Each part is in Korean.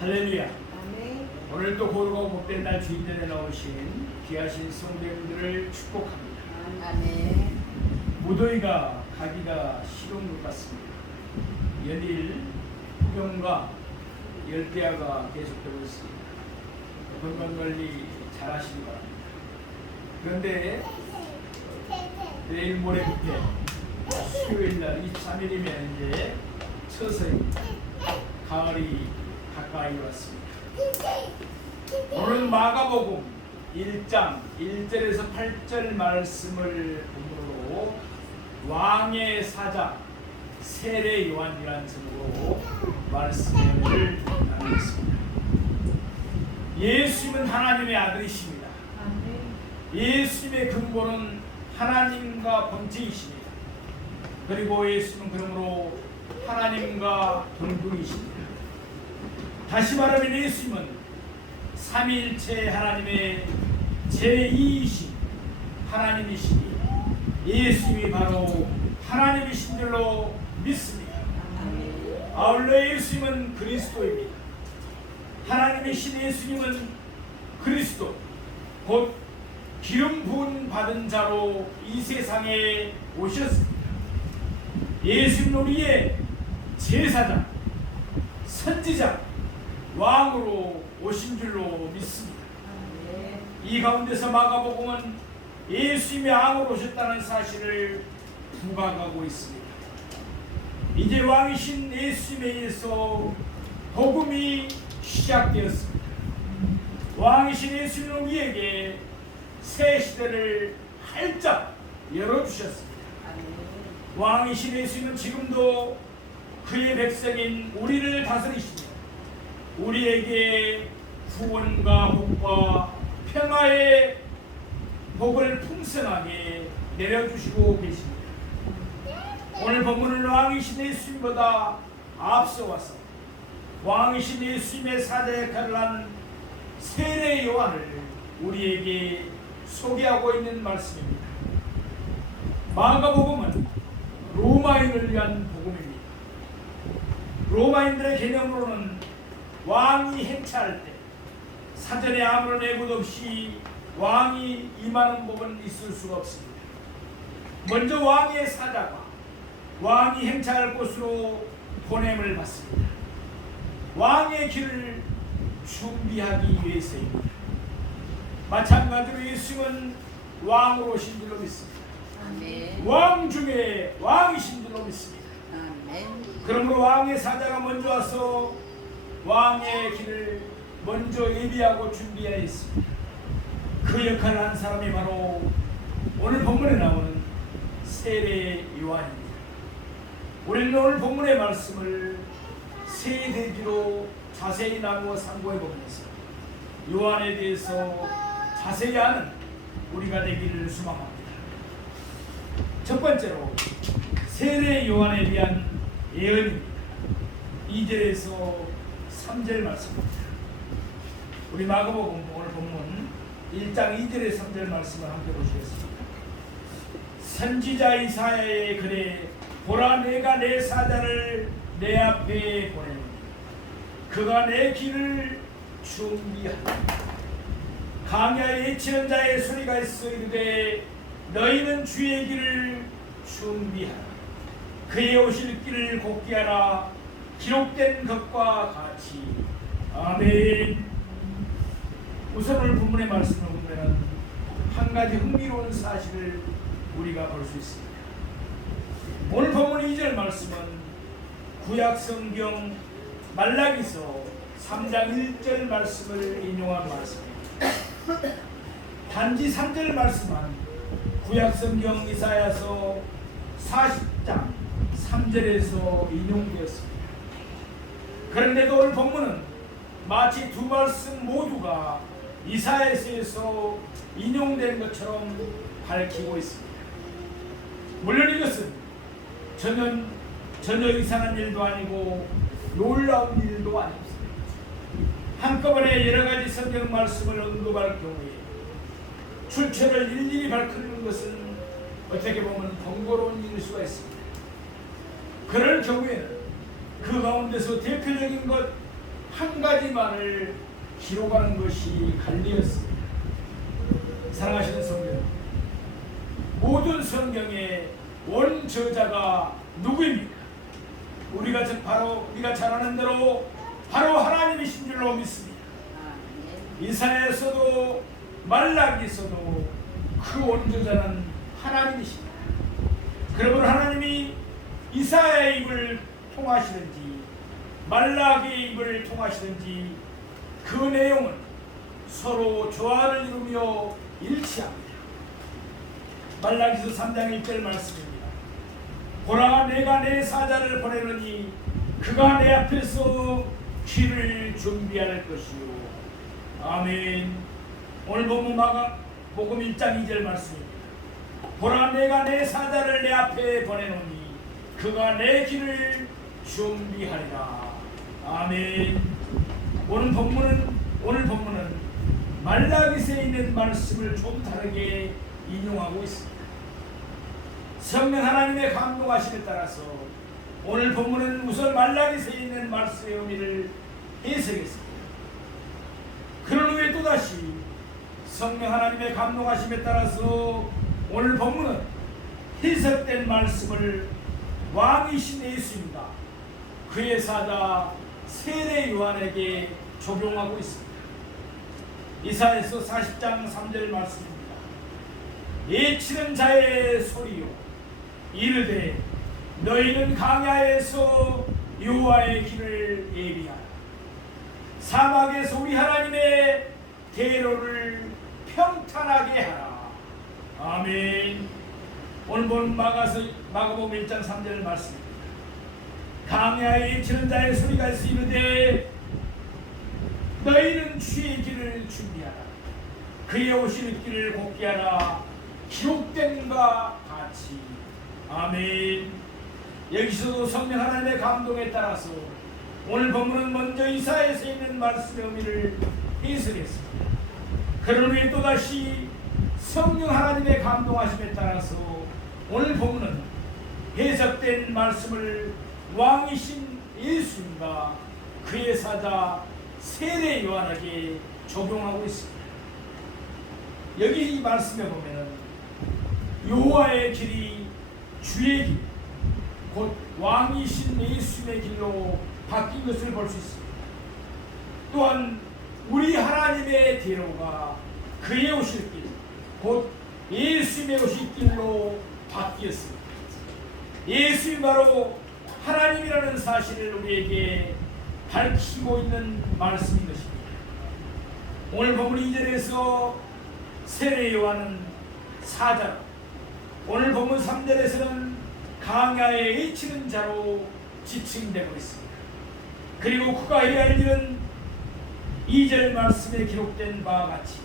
할렐루야. 아멘. 오늘도 고르고 복된 날 주인전에 나오신 귀하신 성도님들을 축복합니다. 아멘. 무더위가 가기가 싫은 것 같습니다. 연일 폭염과 열대야가 계속되고 있습니다. 건강관리 잘 하시기 바랍니다. 그런데 내일 모레부터 수요일날 23일이면 이제 서서히 가을이 가까이 왔습니다. 오늘 마가복음 1장 1절에서 8절 말씀을 본문으로 왕의 사자 세례 요한이라는 제목으로 말씀을 나누겠습니다. 예수님은 하나님의 아들이십니다. 예수님의 근본은 하나님과 본체이십니다. 그리고 예수님은 그러므로 하나님과 동등이십니다. 다시 말하면 예수님은 삼위일체 하나님의 제2이신 하나님이시니 예수님이 바로 하나님이신 줄로 믿습니다. 아울러 예수님은 그리스도입니다. 하나님이신 예수님은 그리스도 곧 기름 부은 받은 자로 이 세상에 오셨습니다. 예수님은 우리의 제사장, 선지자, 왕으로 오신 줄로 믿습니다. 이 가운데서 마가복음은 예수님이 왕으로 오셨다는 사실을 부각하고 있습니다. 이제 왕이신 예수님에 의해서 복음이 시작되었습니다. 왕이신 예수님은 우리에게 새 시대를 활짝 열어주셨습니다. 왕이신 예수님은 지금도 그의 백성인 우리를 다스리시며 우리에게 구원과 복과 평화의 복을 풍성하게 내려주시고 계십니다. 오늘 본문은 왕이신 예수님보다 앞서와서 왕이신 예수님의 사자 역할을 한 세례 요한을 우리에게 소개하고 있는 말씀입니다. 마가복음은 로마인을 위한 복음입니다. 로마인들의 개념으로는 왕이 행차할 때 사전에 아무런 예고도 없이 왕이 임하는 법은 있을 수가 없습니다. 먼저 왕의 사자가 왕이 행차할 곳으로 보냄을 받습니다. 왕의 길을 준비하기 위해서입니다. 마찬가지로 예수님은 왕으로 오신 줄로 믿습니다. 아멘. 왕 중에 왕이신 줄로 믿습니다. 아멘. 그러므로 왕의 사자가 먼저 와서 왕의 길을 먼저 예비하고 준비하였습니다. 그 역할을 한 사람이 바로 오늘 본문에 나오는 세례 요한입니다. 우리는 오늘 본문의 말씀을 세 대지로 자세히 나누어 상고해 보면서 요한에 대해서 자세히 아는 우리가 되기를 소망합니다. 첫 번째로 세례 요한에 대한 예언입니다. 2절에서 3절 말씀입니다. 우리 마가복음 오늘 본문 1장 2절에 3절 말씀을 함께 보시겠습니다. 선지자 이사야의 글에 보라 내가 내 사자를 내 앞에 보내노니 그가 내 길을 준비하리라. 강야에 외치는 자의 소리가 있어 이르되 너희는 주의 길을 준비하라. 그의 오실 길을 곱게 하라. 기록된 것과 같이. 아멘. 우선 오늘 본문의 말씀을 보면 한 가지 흥미로운 사실을 우리가 볼 수 있습니다. 오늘 본문 2절 말씀은 구약 성경 말라기서 3장 1절 말씀을 인용한 말씀입니다. 단지 3절 말씀은 구약 성경 이사야서 40장 3절에서 인용되었습니다. 그런데도 오늘 본문은 마치 두 말씀 모두가 이사야서에서 인용된 것처럼 밝히고 있습니다. 물론 이것은 전혀 이상한 일도 아니고 놀라운 일도 아닙니다. 한꺼번에 여러 가지 성경 말씀을 언급할 경우에 출처를 일일이 밝히는 것은 어떻게 보면 번거로운 일일 수가 있습니다. 그럴 경우에는 그 가운데서 대표적인 것 한 가지만을 기록하는 것이 관리였습니다. 사랑하시는 성경, 모든 성경의 원저자가 누구입니까? 우리가 잘 아는 대로 바로 하나님이신 줄로 믿습니다. 이사야에서도 말라기에서도 그 원저자는 하나님이십니다. 그러므로 하나님이 이사야의 입을 통하시든지 말라기의 입을 통하시든지 그 내용은 서로 조화를 이루며 일치합니다. 말라기서 3장 1절 말씀입니다. 보라, 내가 내 사자를 보내노니 그가 내 앞에서 길을 준비할 것이요. 아멘. 오늘 본문 마가복음 1장 2절 말씀입니다. 보라, 내가 내 사자를 내 앞에 보내노니 그가 내 길을 준비하리라. 아멘. 오늘 본문은 말라기서에 있는 말씀을 좀 다르게 인용하고 있습니다. 성령 하나님의 감동하심에 따라서 오늘 본문은 우선 말라기서에 있는 말씀의 의미를 해석했습니다. 그런 후에 또다시 성령 하나님의 감동하심에 따라서 오늘 본문은 해석된 말씀을 왕이신 예수님과 그의 사자 세례 요한에게 적용하고 있습니다. 이사야서 40장 3절 말씀입니다. 예치는 자의 소리요 이르되 너희는 강야에서 여호와의 길을 예비하라. 사막에서 우리 하나님의 대로를 평탄하게 하라. 아멘. 오늘 본 마가복음 1장 3절 말씀입니다. 강야에 예치는 자의 소리가 있어 이르되 너희는 주의 길을 준비하라. 그의 오실 길을 곱게 하라. 기록된과 같이. 아멘. 여기서도 성령 하나님의 감동에 따라서 오늘 본문은 먼저 이사야에서 있는 말씀의 의미를 해석했습니다. 그런 후에 또다시 성령 하나님의 감동하심에 따라서 오늘 본문은 해석된 말씀을 왕이신 예수님과 그의 사자 세례 요한에게 적용하고 있습니다. 여기 이 말씀에 보면은 여호와의 길이 주의 길, 곧 왕이신 예수님의 길로 바뀐 것을 볼 수 있습니다. 또한 우리 하나님의 대로가 그의 오실 길, 곧 예수님의 오실 길로 바뀌었습니다. 예수님 바로 하나님이라는 사실을 우리에게 밝히고 있는 말씀인 것입니다. 오늘 본문 2절에서 세례 요한은 사자로, 오늘 본문 3절에서는 강야에 예치는 자로 지칭되고 있습니다. 그리고 그가 해야 할 일은 2절 말씀에 기록된 바와 같이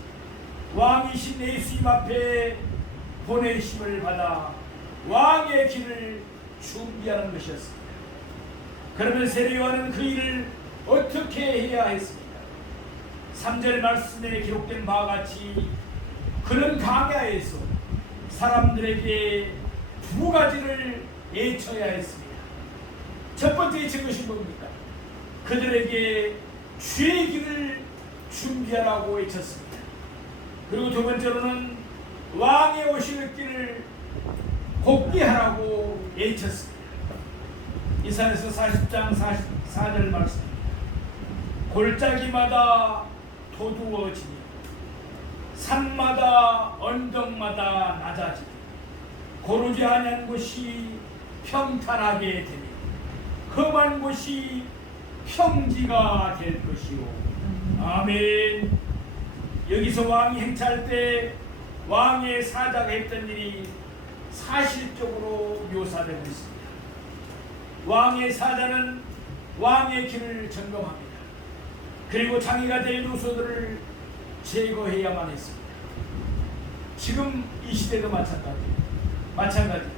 왕이신 예수님 앞에 보내심을 받아 왕의 길을 준비하는 것이었습니다. 그러면 세례 요한은 그 일을 어떻게 해야 했습니까? 3절 말씀에 기록된 바와 같이 그는 강야에서 사람들에게 두 가지를 외쳐야 했습니다. 첫 번째 외친 것이 뭡니까? 그들에게 주의 길을 준비하라고 외쳤습니다. 그리고 두 번째로는 왕의 오실 길을 곱게 하라고 외쳤습니다. 이사야서 40장 44절 말씀입니다. 골짜기마다 도두어지니 산마다 언덕마다 낮아지니 고르지 아니한 곳이 평탄하게 되니 험한 곳이 평지가 될 것이요. 아멘. 여기서 왕이 행차할 때 왕의 사자가 했던 일이 사실적으로 묘사되고 있습니다. 왕의 사자는 왕의 길을 점검합니다. 그리고 장애가 될 요소들을 제거해야만 했습니다. 지금 이 시대도 마찬가지죠.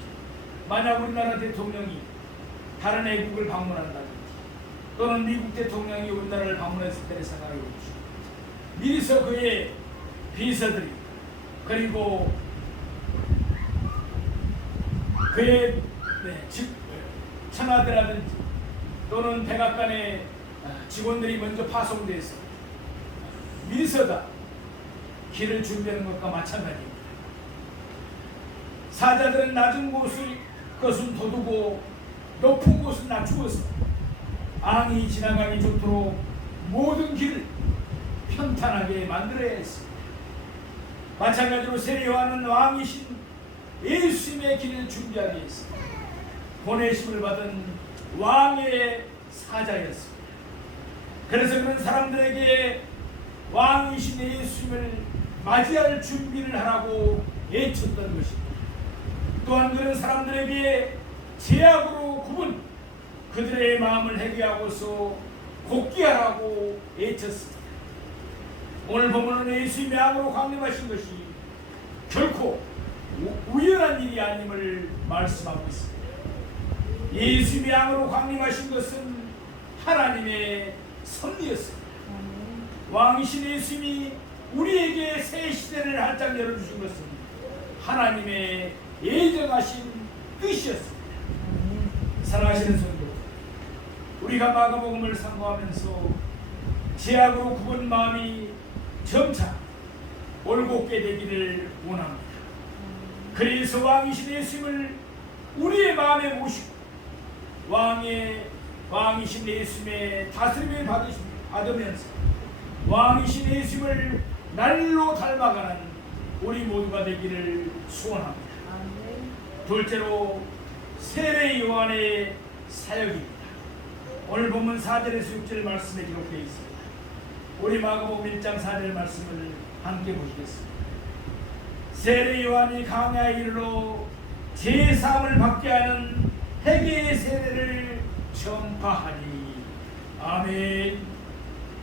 만약 우리나라 대통령이 다른 외국을 방문한다든지 또는 미국 대통령이 우리나라를 방문했을 때를 생각해 보십시오. 미리서 그의 비서들이 그리고 그의 청와대라든지 또는 백악관의 직원들이 먼저 파송돼서 미리서다 길을 준비하는 것과 마찬가지입니다. 사자들은 낮은 것은 돋우고 높은 곳은 낮추어서 앙이 지나가기 좋도록 모든 길을 편탄하게 만들어야 했습니다. 마찬가지로 세례요한은 왕이신 예수님의 길을 준비하기 위해서 보내심을 받은 왕의 사자였습니다. 그래서 그런 사람들에게 왕이신 예수님을 맞이할 준비를 하라고 애쳤던 것입니다. 또한 그런 사람들에게 제약으로 굽은 그들의 마음을 해결하고서 곧기하라고 애쳤습니다. 오늘 보면은 예수님의 악으로 강림하신 것이 결코 우연한 일이 아님을 말씀하고 있습니다. 예수님의 악으로 강림하신 것은 하나님의 섭리였습니다. 왕이신 예수님이 우리에게 새 시대를 활짝 열어주신 것은 하나님의 예정하신 뜻이었습니다. 사랑하시는 성도, 우리가 마가복음을 상고하면서 제약으로 굽은 마음이 점차 올곧게 되기를 원합니다. 그래서 왕이신 예수님을 우리의 마음에 모시고 왕이신 예수님의 다스림을 받으면서 왕이신 예수님을 날로 닮아가는 우리 모두가 되기를 소원합니다. 둘째로 세례 요한의 사역입니다. 오늘 본문 4절에서 6절 말씀에 기록되어 있습니다. 우리 마가복음 1장 4절 말씀을 함께 보시겠습니다. 세례 요한이 강야에 이르러 제사함을 받게 하는 회개의 세례를 전파하니. 아멘.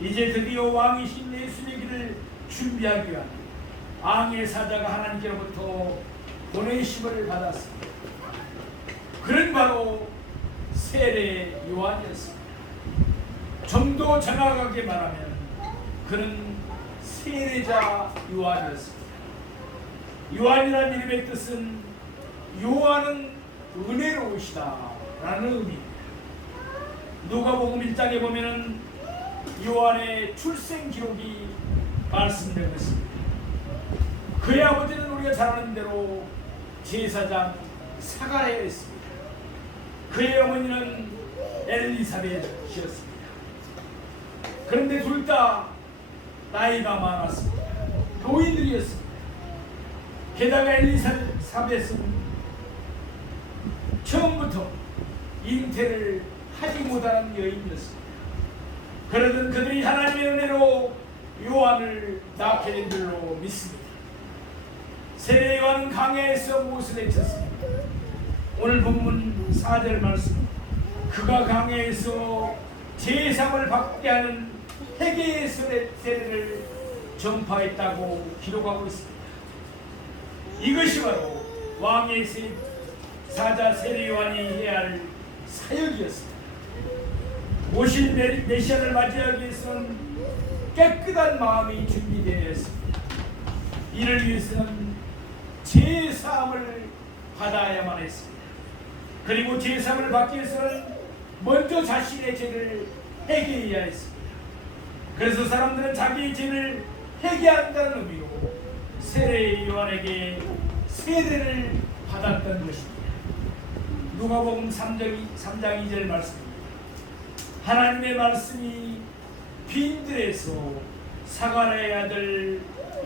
이제 드디어 왕이신 예수의 길을 준비하기 위한 왕의 사자가 하나님께로부터 보내심을 받았습니다. 그는 바로 세례 요한이었습니다. 좀 더 정확하게 말하면 그는 세례자 요한이었습니다. 요한이라는 이름의 뜻은 요한은 은혜로우시다 라는 의미입니다. 누가복음 1장에 보면은 요한의 출생 기록이 말씀되고 있습니다. 그의 아버지는 우리가 잘 아는 대로 제사장 사가랴였습니다. 그의 어머니는 엘리사벳이었습니다. 그런데 둘 다 나이가 많았습니다. 노인들이었습니다. 게다가 엘리사벳은 처음부터 잉태를 하지 못하는 여인이었습니다. 그러던 그들이 하나님의 은혜로 요한을 낳게 된 줄로 믿습니다. 세례 요한은 강야에서 무엇을 외쳤습니까? 오늘 본문 4절 말씀, 그가 강야에서 제사함을 받게 하는 회개의 세례를 전파했다고 기록하고 있습니다. 이것이 바로 왕의 사자 세례 요한이 해야 할 사역이었습니다. 오실 메시아를 맞이하기 위해서는 깨끗한 마음이 준비되어야 했습니다. 이를 위해서는 제사함을 받아야만 했습니다. 그리고 제사함을 받기 위해서는 먼저 자신의 죄를 회개해야 했습니다. 그래서 사람들은 자기의 죄를 회개한다는 의미로 세례 요한에게 세례를 받았던 것입니다. 누가복음 3장 2절 말씀입니다. 하나님의 말씀이 빈들에서 사가랴의 아들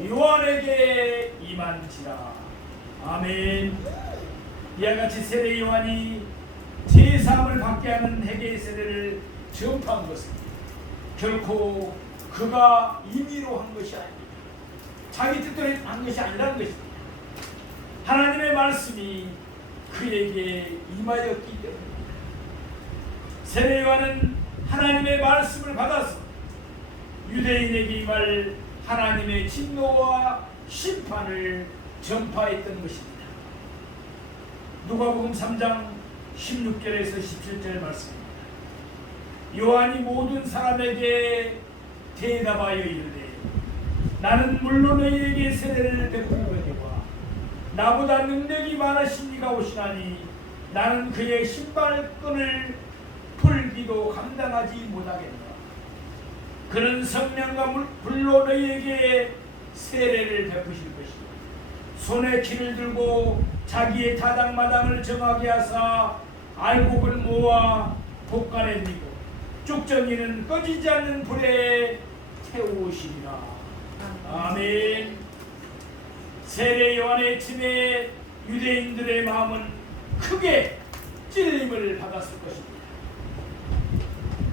요한에게 임한지라. 아멘. 이와 같이 세례 요한이 제사함을 받게 하는 회개의 세례를 전파한 것은 결코 그가 임의로 한 것이 아닙니다. 자기 뜻대로 한 것이 아니라는 것입니다. 하나님의 말씀이 그에게 임하였기 때문입니다. 세례 요한은 하나님의 말씀을 받아서 유대인에게 임할 하나님의 진노와 심판을 전파했던 것입니다. 누가복음 3장 16절에서 17절 말씀입니다. 요한이 모든 사람에게 대답하여 이르되 나는 물론 너희에게 세례를 베풀거니와 나보다 능력이 많으신 이가 오시나니 나는 그의 신발끈을 풀기도 감당하지 못하겠노라. 그는 성령과 불로 너희에게 세례를 베푸실 것이요 손에 키를 들고 자기의 타당마당을 정하게 하사 알곡을 모아 볶아내 미고 쭉정이는 꺼지지 않는 불에 태우시리라. 아멘. 세례 요한의 침에 유대인들의 마음은 크게 찔림을 받았을 것입니다.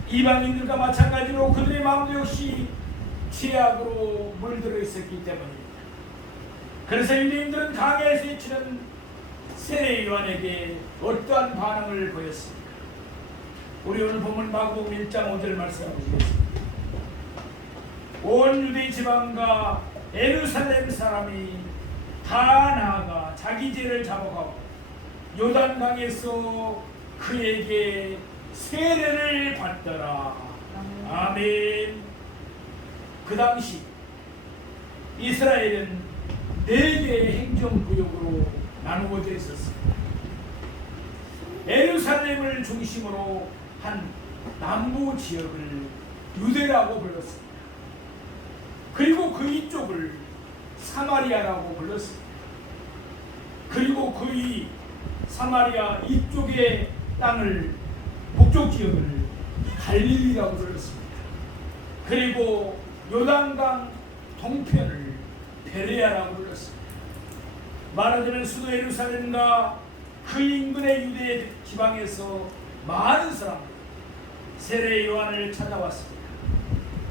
이방인들과 마찬가지로 그들의 마음도 역시 죄악으로 물들어 있었기 때문입니다. 그래서 유대인들은 강에 세치는 세례 요한에게 어떠한 반응을 보였습니까? 우리 오늘 본문 마가복음 1장 5절 말씀 보시겠습니다. 온 유대 지방과 예루살렘 사람이 다 나아가 자기 죄를 잡아가고 요단강에서 그에게 세례를 받더라. 아멘. 그 당시 이스라엘은 4개의 행정구역으로 나누어져 있었습니다. 예루살렘을 중심으로 한 남부 지역을 유대라고 불렀습니다. 그리고 그 이쪽을 사마리아라고 불렀습니다. 그리고 그 이 사마리아 이쪽의 땅을 북쪽 지역을 갈릴리라고 불렀습니다. 그리고 요단강 동편을 베레아라고 불렀습니다. 말하자면 수도 예루살렘과 그 인근의 유대 지방에서 많은 사람들이 세례 요한을 찾아왔습니다.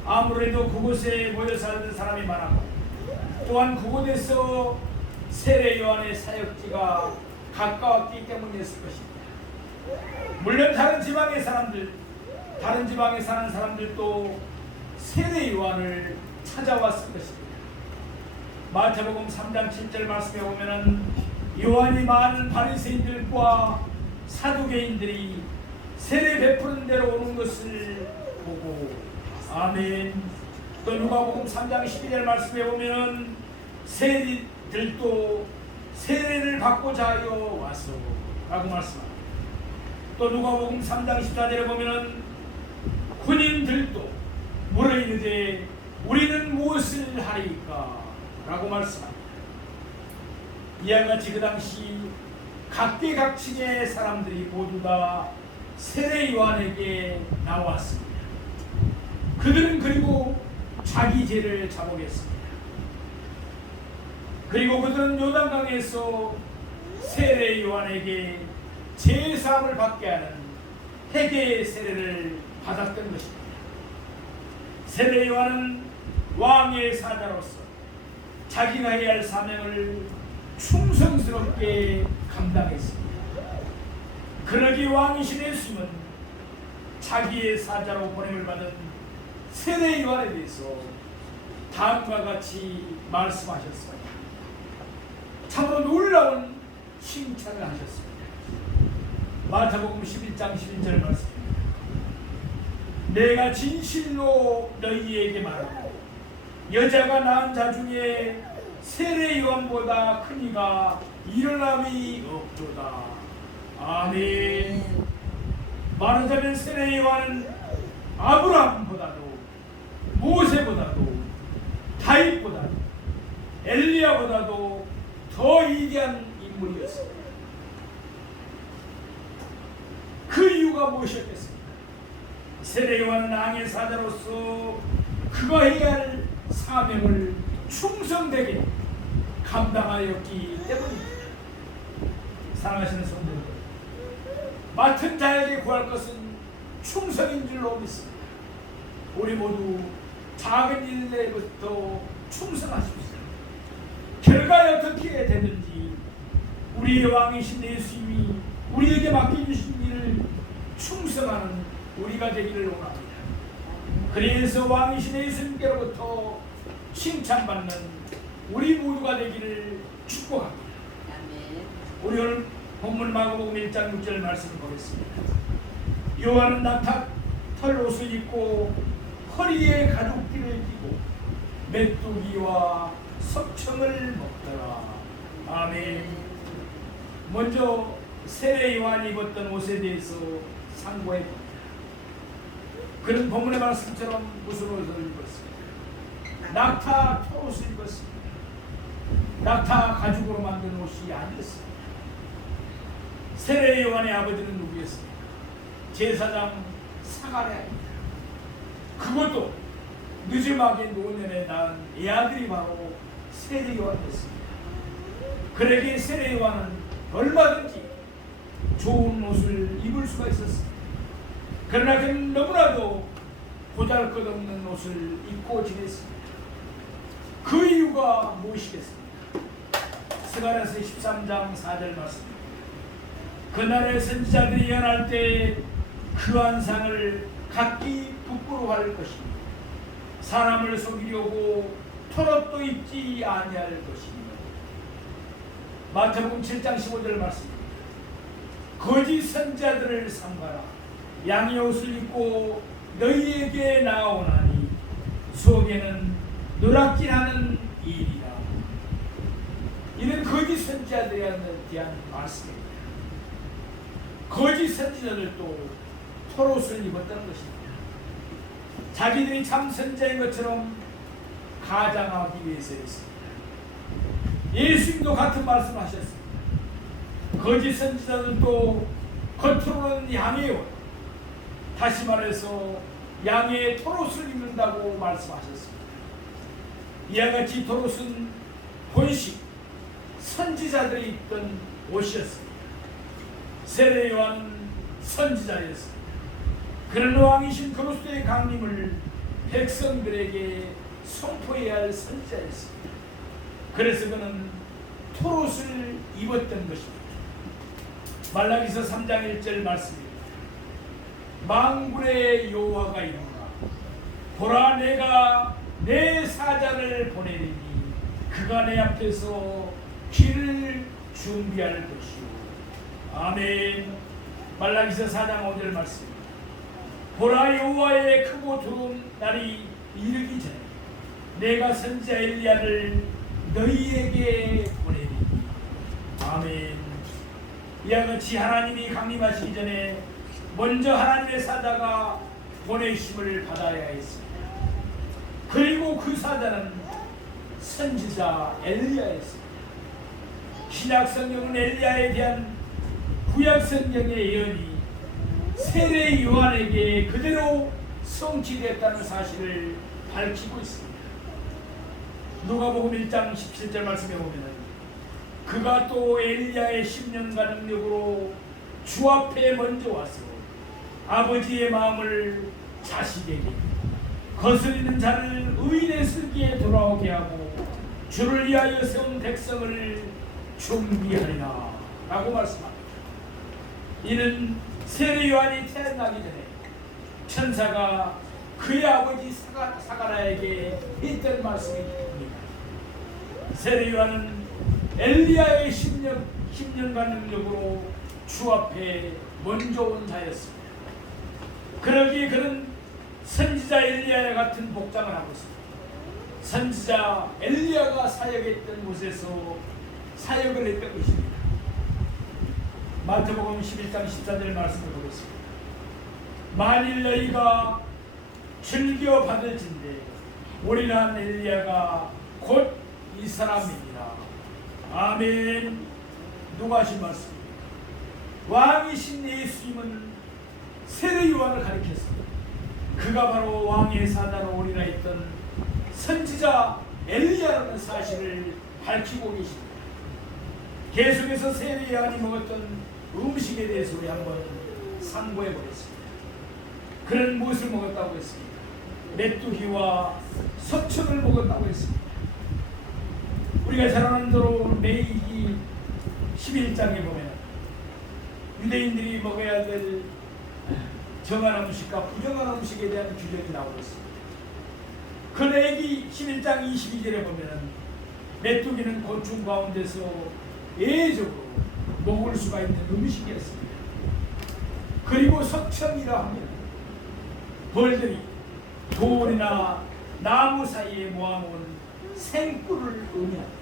아무래도 그곳에 모여 사는 사람이 많았고 또한 그곳에서 세례 요한의 사역지가 가까웠기 때문이었을 것입니다. 물론 다른 지방에 사는 사람들도 세례 요한을 찾아왔을 것입니다. 마태복음 3장 7절 말씀에 보면은 요한이 많은 바리새인들과 사두개인들이 세례 베푸는 데로 오는 것을 보고 아멘. 또 누가복음 3장 12절 말씀에 보면은 세리들도 세례를 받고자 하여 왔어 라고 말씀합니다. 또 누가복음 3장 14절에 보면은 군인들도 물어 이르되 우리는 무엇을 하리까 라고 말씀합니다. 이와 같이 그 당시 각계각층의 사람들이 모두 다 세례 요한에게 나왔습니다. 그들은 그리고 자기 죄를 자복했습니다. 그리고 그들은 요단강에서 세례 요한에게 제사함을 받게 하는 회개의 세례를 받았던 것입니다. 세례 요한은 왕의 사자로서 자기가 해야 할 사명을 충성스럽게 감당했습니다. 그러기 왕이신 예수님은 자기의 사자로 보냄을 받은 세례 요한에 대해서 다음과 같이 말씀하셨습니다. 참으로 놀라운 칭찬을 하셨습니다. 마태복음 11장 11절 말씀입니다. 내가 진실로 너희에게 말하고 여자가 낳은 자 중에 세례 요한보다 큰 이가 일어남이 없도다. 아멘. 말하자면 세례 요한은 아브라함보다도 모세보다도 다윗보다도 엘리야보다도 더 위대한 인물이었습니다. 그 이유가 무엇이었겠습니까? 세례 요한은 왕의 사자로서 그가 해야 할 사명을 충성되게 감당하였기 때문입니다. 사랑하시는 성도들, 맡은 자에게 구할 것은 충성인 줄로 믿습니다. 우리 모두 작은 일에부터 충성하십시오. 결과에 어떻게 되든지 우리의 왕이신 예수님이 우리에게 맡겨주신 일을 충성하는 우리가 되기를 원합니다. 그래서 왕이신 예수님께로부터 칭찬받는 우리 모두가 되기를 축복합니다. 우리 오늘 본문 마가복음 1장 6절 말씀을 보겠습니다. 요한은 낙타 털 옷을 입고 허리에 가죽띠를 끼고 메뚜기와 석청을 먹더라. 아멘. 먼저 세례 요한이 입었던 옷에 대해서 상고해 봅니다. 그는 본문의 말씀처럼 무슨 옷을 입었습니까? 낙타 톳옷을 입었습니다. 낙타 가죽으로 만든 옷이 아니었습니다. 세례 요한의 아버지는 누구였습니까? 제사장 사가랴입니다. 그것도 늦음하게 노년에 낳은 애아들이 바로 세례 요한이었습니다. 그러기에 세례 요한은 얼마든지 좋은 옷을 입을 수가 있었습니다. 그러나 그는 너무나도 보잘것없는 옷을 입고 지냈습니다. 그 이유가 무엇이겠습니까? 스가랴서 13장 4절 말씀입니다. 그날의 선지자들이 예언할 때 그러한 상을 각기 부끄러워할 것이며 사람을 속이려고 털옷도 입지 아니할 것이며 마태복음 7장 15절 말씀입니다. 거짓 선지자들을 삼가라. 양의 옷을 입고 너희에게 나아오나니 속에는 노랗기하는 일이라. 이는 거짓 선지자들에 대한 말씀입니다. 거짓 선지자들도 털옷을 입었다는 것입니다. 자기들이 참 선지자인 것처럼 가장하기 위해서였습니다. 예수님도 같은 말씀을 하셨습니다. 거짓 선지자들도 겉으로는 양의 옷, 다시 말해서 양의 털옷을 입는다고 말씀하셨습니다. 이와 같이 털옷은 본식 선지자들이 입던 옷이었습니다. 세례 요한은 선지자였습니다. 그런 왕이신 그리스도의 강림을 백성들에게 선포해야 할 선지자였습니다. 그래서 그는 털옷을 입었던 것입니다. 말라기서 3장 1절 말씀입니다. 만군의 여호와가 이르노라. 보라, 내가 내 사자를 보내리니 그가 내 앞에서 길을 준비할 것이요. 아멘. 말라기서 4장 5절 말씀입니다. 보라, 여호와의 크고 두려운 날이 이르기 전에 내가 선지자 엘리야를 너희에게 보내리니. 아멘. 이와 같이 하나님이 강림하시기 전에 먼저 하나님의 사자가 보내심을 받아야 했습니다. 그리고 그 사자는 선지자 엘리야였습니다. 신약 성경은 엘리야에 대한 구약 성경의 예언이 세례 요한에게 그대로 성취됐다는 사실을 밝히고 있습니다. 누가복음 1장 17절 말씀에 보면 그가 또 엘리야의 10년간 능력으로 주 앞에 먼저 와서 아버지의 마음을 자식에게 거스리는 자를 의인의 슬기에 돌아오게 하고 주를 위하여 세운 백성을 준비하리라 라고 말씀합니다. 이는 세례 요한이 태어나기 전에 천사가 그의 아버지 사가랴에게 했던 말씀입니다. 세례 요한은 엘리야의 10년간 능력으로 주 앞에 먼저 온 자였습니다. 그러기에 그는 선지자 엘리야와 같은 복장을 하고 있습니다. 선지자 엘리야가 사역했던 곳에서 사역을 했던 것입니다. 마태복음 11장 14절 말씀을 보겠습니다. 만일 너희가 즐겨 받을진대 오리란 엘리야가 곧 이 사람이니라. 아멘. 누가 하신 말씀입니다. 왕이신 예수님은 세례 요한을 가리켰습니다. 그가 바로 왕의 사자로 오리라 했던 선지자 엘리야라는 사실을 밝히고 계십니다. 계속해서 세례 요한이 먹었던 음식에 대해서 우리 한번 상고해 보겠습니다. 그는 무엇을 먹었다고 했습니까? 메뚜기와 석청을 먹었다고 했습니다. 우리가 잘 아는 대로 레위기 11장에 보면 유대인들이 먹어야 될 정한 음식과 부정한 음식에 대한 규정이 나오고 있습니다. 그 레위기 11장 22절에 보면 메뚜기는 곤충 가운데서 예외적으로 먹을 수가 있는 음식이었습니다. 그리고 석청이라 하면 벌들이 돌이나 나무 사이에 모아놓은 생꿀을 의미합니다.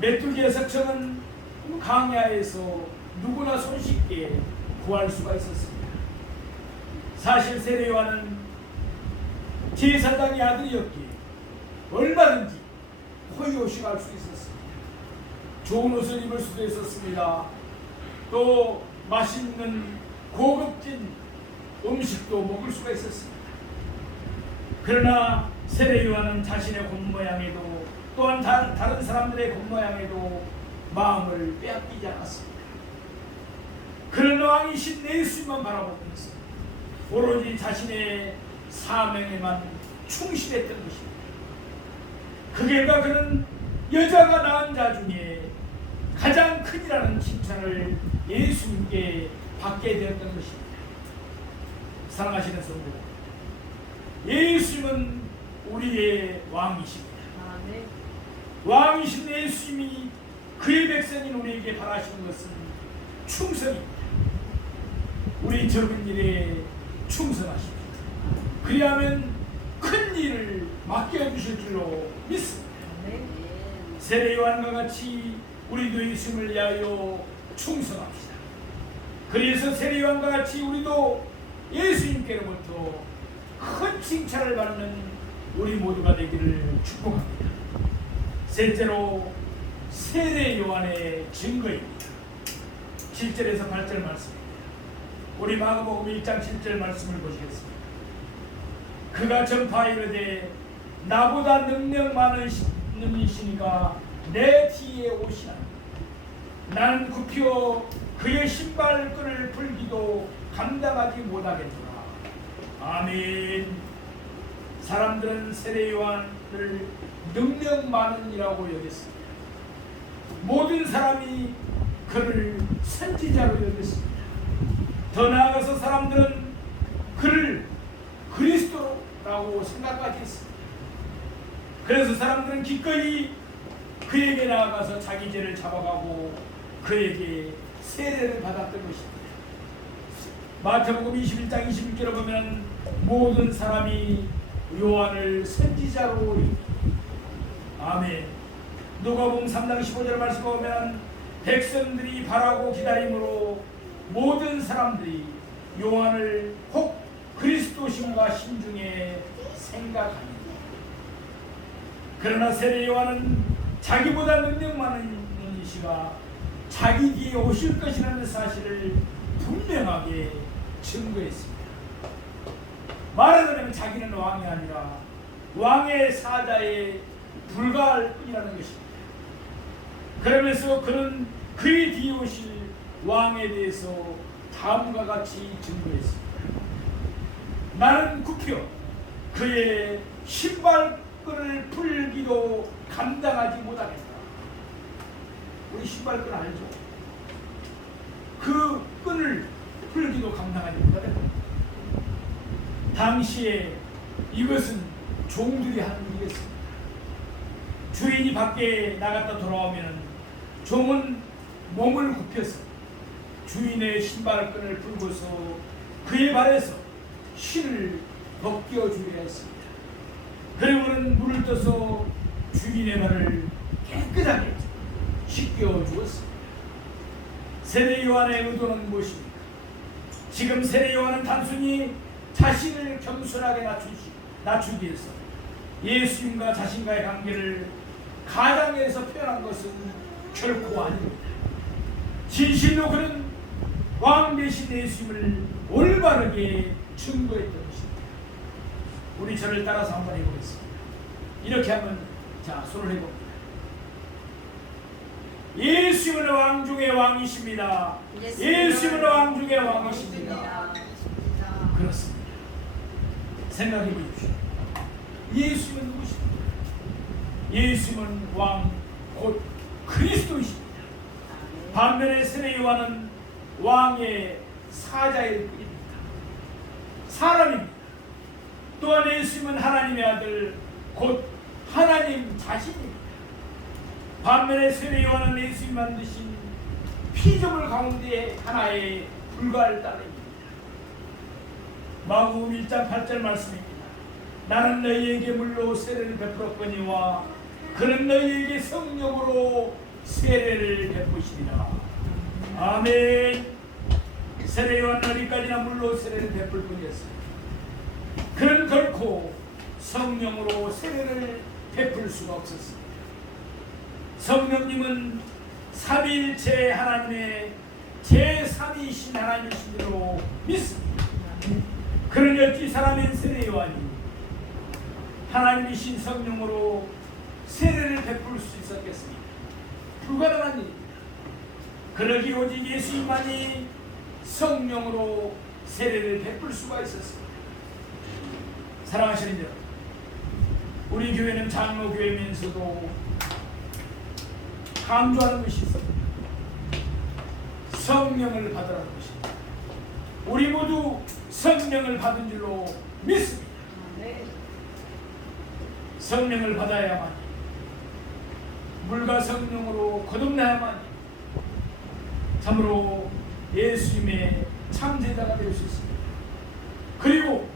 메뚜기의 석청은 강야에서 누구나 손쉽게 구할 수가 있었습니다. 사실 세례 요한은 제사장의 아들이었기에 얼마든지 호의호식할 수 있었습니다. 좋은 옷을 입을 수도 있었습니다. 또 맛있는 고급진 음식도 먹을 수가 있었습니다. 그러나 세례 요한은 자신의 겉모양에도 또한 다른 사람들의 겉모양에도 마음을 빼앗기지 않았습니다. 그런 왕이신 예수님만 바라보면서 오로지 자신의 사명에만 충실했던 것입니다. 그 결과 그는 여자가 낳은 자 중에 가장 큰이라는 칭찬을 예수님께 받게 되었던 것입니다. 사랑하시는 성도, 예수님은 우리의 왕이십니다. 아멘. 왕이신 예수님이 그의 백성인 우리에게 바라시는 것은 충성입니다. 우리 적은 일에 충성하십시오. 그리하면 큰 일을 맡겨주실 줄로 믿습니다. 아멘. 세례 요한과 같이 우리도 예수님을 위하여 충성합시다. 그래서 세례 요한과 같이 우리도 예수님께로부터 큰 칭찬을 받는 우리 모두가 되기를 축복합니다. 셋째로 세례 요한의 증거입니다. 7절에서 8절 말씀입니다. 우리 마가복음 1장 7절 말씀을 보시겠습니다. 그가 전파이르되 나보다 능력 많은 이시니가 내 뒤에 오시나 나는 굽혀 그의 신발끈을 풀기도 감당하지 못하겠노라. 아멘. 사람들은 세례 요한을 능력 많은 이라고 여겼습니다. 모든 사람이 그를 선지자로 여겼습니다. 더 나아가서 사람들은 그를 그리스도라고 생각하지 했습니다. 그래서 사람들은 기꺼이 그에게 나아가서 자기 죄를 잡아가고 그에게 세례를 받았던 것입니다. 마태복음 21장 21절을 보면 모든 사람이 요한을 선지자로 여깁니다. 아멘. 누가복음 3장 15절 말씀 보면 백성들이 바라고 기다림으로 모든 사람들이 요한을 혹 그리스도신가 심중에 생각합니다. 그러나 세례 요한은 자기보다 능력 많은 이시가 자기 뒤에 오실 것이라는 사실을 분명하게 증거했습니다. 말하자면 자기는 왕이 아니라 왕의 사자에 불과할 뿐이라는 것입니다. 그러면서 그는 그의 뒤에 오실 왕에 대해서 다음과 같이 증거했습니다. 나는 굽혀 그의 신발끈을 풀기도 감당하지 못하겠다. 우리 신발끈 알죠? 그 끈을 풀기도 감당하지 못하겠다. 당시에 이것은 종들이 하는 일이었습니다. 주인이 밖에 나갔다 돌아오면 종은 몸을 굽혀서 주인의 신발끈을 풀고서 그의 발에서 실을 벗겨 주려 했습니다. 그리고는 물을 떠서 주인의 발을 깨끗하게 씻겨 주었습니다. 세례 요한의 의도는 무엇입니까? 지금 세례 요한은 단순히 자신을 겸손하게 낮추기 위해서 예수님과 자신과의 관계를 가장해서 표현한 것은 결코 아닙니다. 진실로 그는 왕 대신 예수님을 올바르게 증거했던 것입니다. 우리 저를 따라서 한번 해보겠습니다. 이렇게 한번 손을 해봅니다. 예수님은 왕 중의 왕이십니다. 예수님은 왕 중의 왕이십니다. 그렇습니다. 생각해 보십시오. 예수님은 누구십니까? 예수님은 왕 곧 그리스도이십니다. 반면에 세례 요한은 왕의 사자일 뿐입니다. 사람입니다. 또한 예수님은 하나님의 아들 곧 하나님 자신입니다. 반면에 세례 요한은 예수님 만드신 피조물 가운데 하나의 불과할 따름입니다. 마가복음 1장 8절 말씀입니다. 나는 너희에게 물로 세례를 베풀었거니와 그는 너희에게 성령으로 세례를 베푸시리라. 아멘. 세례 요한은 어디까지나 물로 세례를 베풀 뿐이었습니다. 그는 결코 성령으로 세례를 베풀 수가 없었습니다. 성령님은 삼위일체 하나님의 제3위이신 하나님이신 줄로 믿습니다. 그는 어찌 사람인 세례 요한이 하나님이신 성령으로 세례를 베풀 수 있었겠습니까? 불가능한 일입니다. 그러기 오직 예수님만이 성령으로 세례를 베풀 수가 있었습니다. 사랑하시는 여러분, 우리 교회는 장로교회면서도 강조하는 것이 있습니다. 성령을 받으라는 것입니다. 우리 모두 성령을 받은 줄로 믿습니다. 성령을 받아야만, 물과 성령으로 거듭나야만 참으로 예수님의 참제자가 될 수 있습니다. 그리고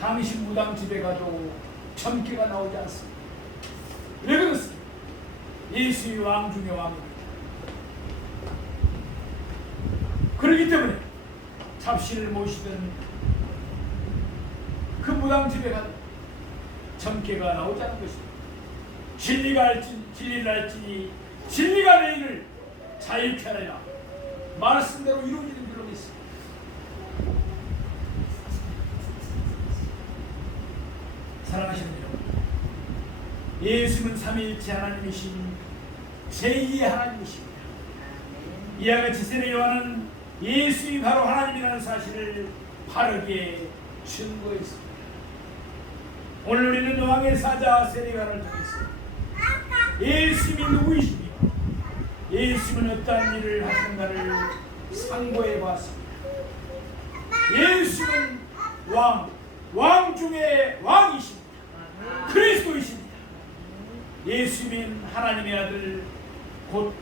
강신 무당 집에 가도 점괘가 나오지 않습니다. 왜 그렇습니까? 예수의 왕 중의 왕입니다. 그렇기 때문에 잡신을 모시던 그 무당 집에 가도 점괘가 나오지 않은 것입니다. 진리를 알지 진리가 너희를 자유케 하리라 말씀대로 이루어지는 줄로 믿습니다. 사랑하시는 여러분, 예수는 삼위일체 하나님이신 제2의 하나님이십니다. 이와 같이 세례 요한은 예수이 바로 하나님이라는 사실을 바르게 증거했습니다. 오늘 우리는 왕의 사자 세례 요한을 통해서 예수님이 누구이십니까? 예수님은 어떠한 일을 하시는가를 상고해 보았습니다. 예수는 왕 중에 왕이십니다. 그리스도이십니다. 예수님은 하나님의 아들, 곧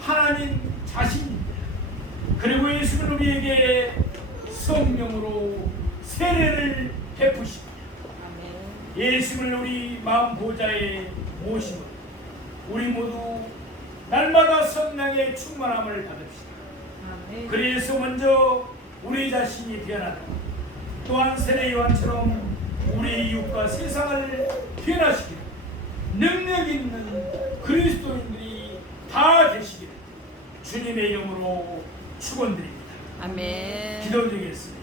하나님 자신입니다. 그리고 예수는 우리에게 성령으로 세례를 베푸십니다. 예수를 우리 마음 보좌에 모시고 우리 모두 날마다 성령의 충만함을 받읍시다. 그래서 먼저 우리 자신이 변하고 또한 세례 요한처럼 우리 이웃과 세상을 변화시키는 능력 있는 그리스도인들이 다 되시기를 주님의 이름으로 축원드립니다. 아멘. 기도드리겠습니다.